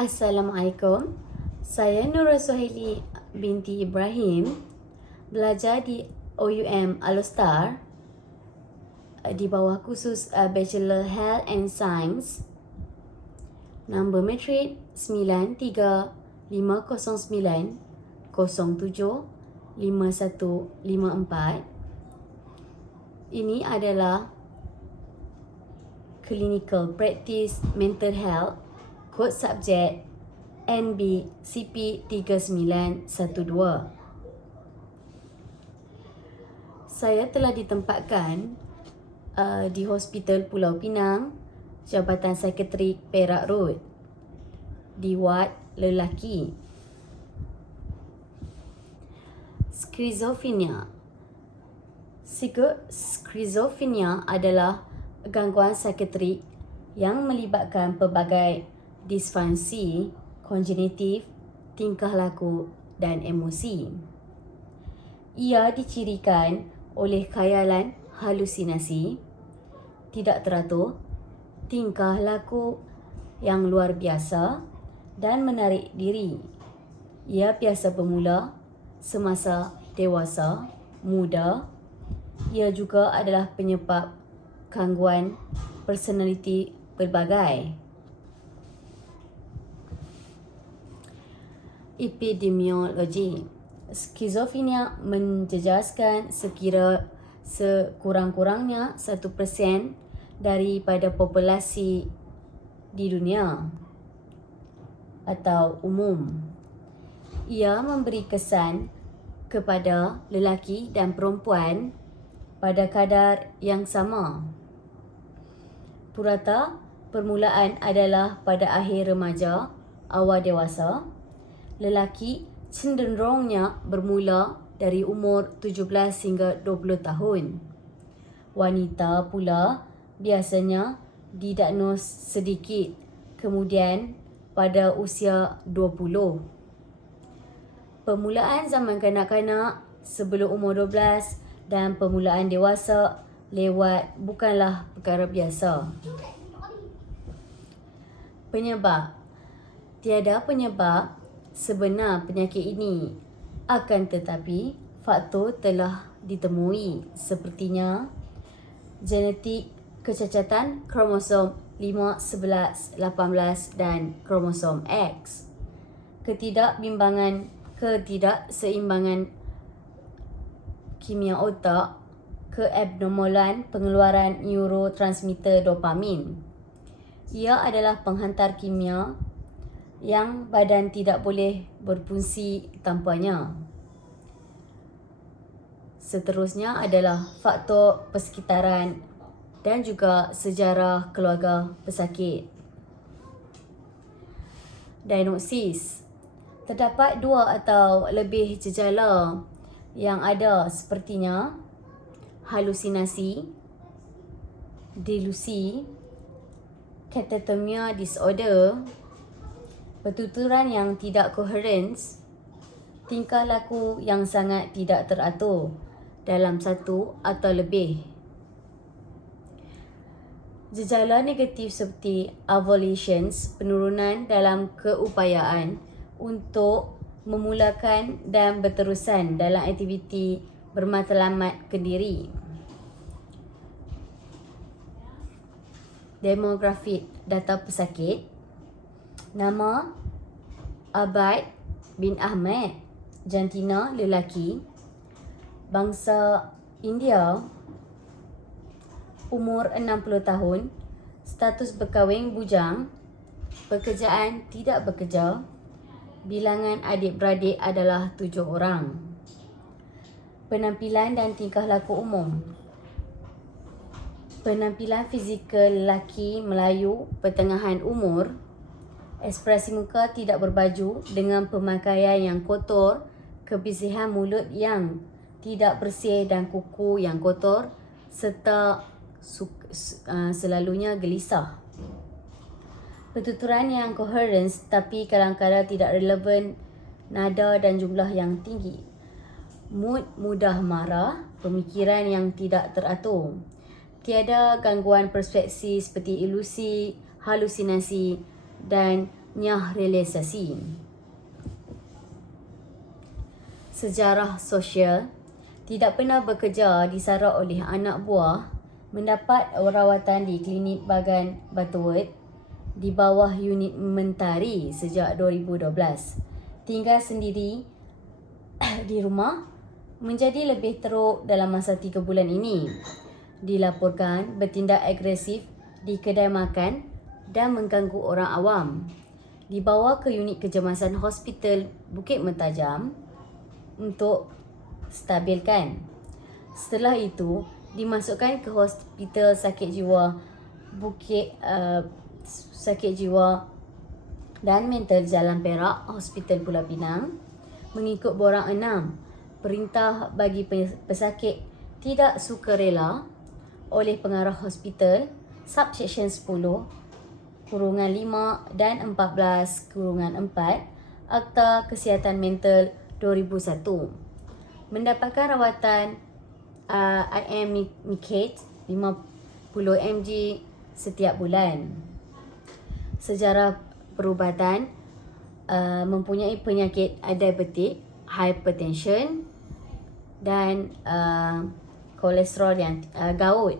Assalamualaikum. Saya Nurul Suhaili binti Ibrahim, belajar di OUM Alostar di bawah kursus Bachelor Health and Science. Nombor matrik 9359075154. Ini adalah Clinical Practice Mental Health, kod subjek NB-CP3912. Saya telah ditempatkan di Hospital Pulau Pinang, Jabatan Psikiatrik Perak Road, di ward lelaki. Skizofrenia. Skizofrenia adalah gangguan psikiatrik yang melibatkan pelbagai disfungsi kognitif, tingkah laku dan emosi. Ia dicirikan oleh khayalan halusinasi, tidak teratur, tingkah laku yang luar biasa dan menarik diri. Ia biasa bermula semasa dewasa, muda. Ia juga adalah penyebab gangguan personaliti pelbagai. Epidemiologi. Skizofrenia menjejaskan sekurang-kurangnya 1% daripada populasi di dunia atau umum. Ia memberi kesan kepada lelaki dan perempuan pada kadar yang sama. Purata permulaan adalah pada akhir remaja, awal dewasa. Lelaki cenderungnya bermula dari umur 17 hingga 20 tahun. Wanita pula biasanya didiagnos sedikit kemudian pada usia 20. Permulaan zaman kanak-kanak sebelum umur 12 dan permulaan dewasa lewat bukanlah perkara biasa. Penyebab. Tiada penyebab sebenar penyakit ini, akan tetapi faktor telah ditemui sepertinya genetik, kecacatan kromosom 5, 11, 18 dan kromosom X, ketidakseimbangan kimia otak, keabnormalan pengeluaran neurotransmitter dopamin. Ia adalah penghantar kimia yang badan tidak boleh berfungsi tanpanya. Seterusnya adalah faktor persekitaran dan juga sejarah keluarga pesakit. Diagnosis. Terdapat 2 atau lebih gejala yang ada sepertinya halusinasi, delusi, katatomia disorder, pertuturan yang tidak koherens, tingkah laku yang sangat tidak teratur dalam satu atau lebih. Gejala negatif seperti avolitions, penurunan dalam keupayaan untuk memulakan dan berterusan dalam aktiviti bermatlamat ke diri. Demografik data pesakit. Nama Abad bin Ahmad, jantina lelaki, bangsa India, umur 60 tahun, status berkahwin bujang, pekerjaan tidak bekerja, bilangan adik-beradik adalah 7 orang. Penampilan dan tingkah laku umum. Penampilan fizikal lelaki Melayu pertengahan umur. Ekspresi muka tidak berbaju dengan pemakaian yang kotor, kebersihan mulut yang tidak bersih dan kuku yang kotor, serta selalunya gelisah. Pertuturan yang koherens tapi kadang-kadang tidak relevan, nada dan jumlah yang tinggi. Mood mudah marah, pemikiran yang tidak teratur. Tiada gangguan perspeksi seperti ilusi, halusinasi dan nyah realisasi. Sejarah sosial, tidak pernah bekerja disara oleh anak buah mendapat rawatan di Klinik Bagan Butterworth di bawah unit mentari sejak 2012. Tinggal sendiri di rumah menjadi lebih teruk dalam masa 3 bulan ini. Dilaporkan bertindak agresif di kedai makan dan mengganggu orang awam. Dibawa ke unit kecemasan Hospital Bukit Mentajam untuk stabilkan. Setelah itu, dimasukkan ke Hospital Sakit Jiwa Sakit Jiwa dan Mental Jalan Perak, Hospital Pulau Pinang mengikut borang 6 perintah bagi pesakit tidak sukarela oleh pengarah hospital subsection 10 kurungan 5 dan 14 kurungan 4 Akta Kesihatan Mental 2001. Mendapatkan rawatan IM Mikate 50 mg setiap bulan. Sejarah perubatan, mempunyai penyakit diabetik, hypertension dan kolesterol yang gout.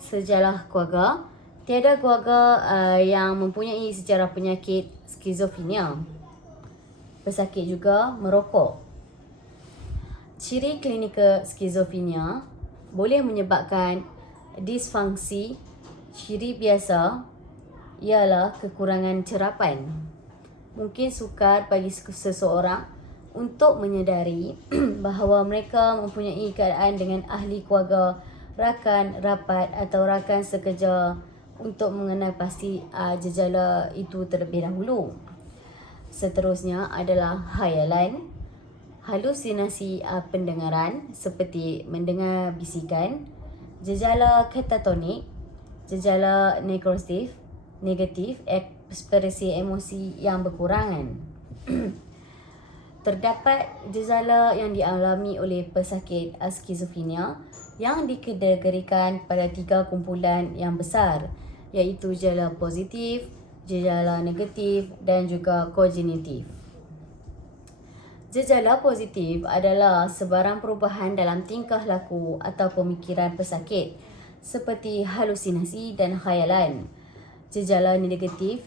Sejarah keluarga, tiada keluarga yang mempunyai sejarah penyakit skizofrenia. Pesakit juga merokok. Ciri klinikal skizofrenia boleh menyebabkan disfungsi. Ciri biasa ialah kekurangan cerapan. Mungkin sukar bagi seseorang untuk menyedari bahawa mereka mempunyai keadaan dengan ahli keluarga, rakan rapat atau rakan sekerja untuk mengenal pasti gejala itu terlebih dahulu. Seterusnya adalah khayalan, halusinasi pendengaran seperti mendengar bisikan, gejala katatonik, gejala negatif, ekspresi emosi yang berkurangan. Terdapat gejala yang dialami oleh pesakit skizofrenia yang dikategorikan pada 3 kumpulan yang besar, iaitu gejala positif, gejala negatif dan juga kognitif. Gejala positif adalah sebarang perubahan dalam tingkah laku atau pemikiran pesakit seperti halusinasi dan khayalan. Gejala negatif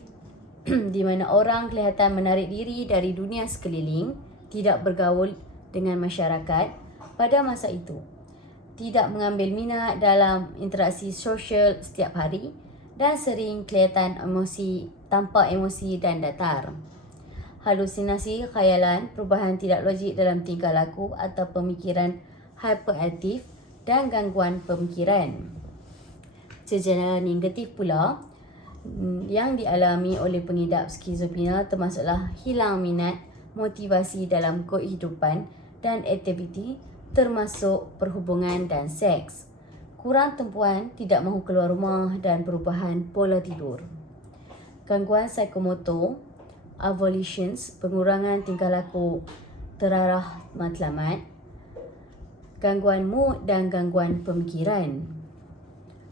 di mana orang kelihatan menarik diri dari dunia sekeliling, tidak bergaul dengan masyarakat pada masa itu, tidak mengambil minat dalam interaksi sosial setiap hari dan sering kelihatan tampak emosi dan datar. Halusinasi, khayalan, perubahan tidak logik dalam tingkah laku atau pemikiran hyperaktif dan gangguan pemikiran. Gejala negatif pula yang dialami oleh pengidap skizofrenia termasuklah hilang minat, motivasi dalam kehidupan dan aktiviti termasuk perhubungan dan seks. Kurang tumpuan, tidak mahu keluar rumah dan perubahan pola tidur. Gangguan psikomotor, avoidance, pengurangan tingkah laku terarah matlamat, gangguan mood dan gangguan pemikiran.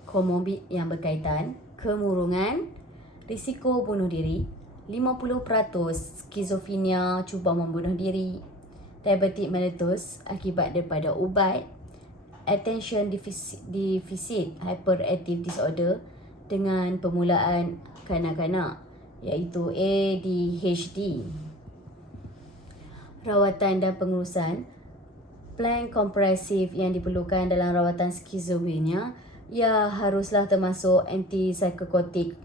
Komorbid yang berkaitan, kemurungan, risiko bunuh diri, 50% skizofrenia cuba membunuh diri, diabetik mellitus akibat daripada ubat, attention deficit hyperactive disorder dengan permulaan kanak-kanak iaitu ADHD. Rawatan dan pengurusan, plan komprehensif yang diperlukan dalam rawatan skizofrenia ia haruslah termasuk antipsikotik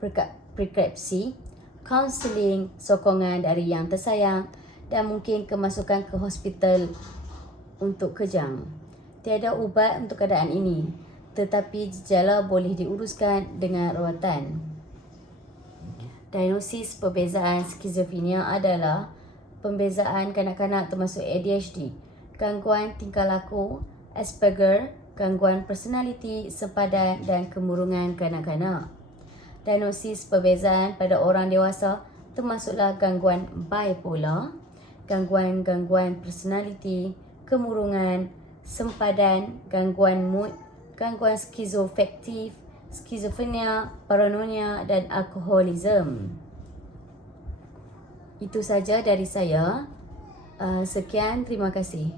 preskripsi, kaunseling, sokongan dari yang tersayang dan mungkin kemasukan ke hospital untuk kejang. Tiada ubat untuk keadaan ini, tetapi gejala boleh diuruskan dengan rawatan. Diagnosis perbezaan skizofrenia adalah pembezaan kanak-kanak termasuk ADHD, gangguan tingkah laku, Asperger, gangguan personaliti sempadan dan kemurungan kanak-kanak. Diagnosis perbezaan pada orang dewasa termasuklah gangguan bipolar, gangguan personaliti, kemurungan, sempadan, gangguan mood, gangguan skizofektif skizofrenia, paranoia dan alkoholism. Itu saja dari saya. Sekian, terima kasih.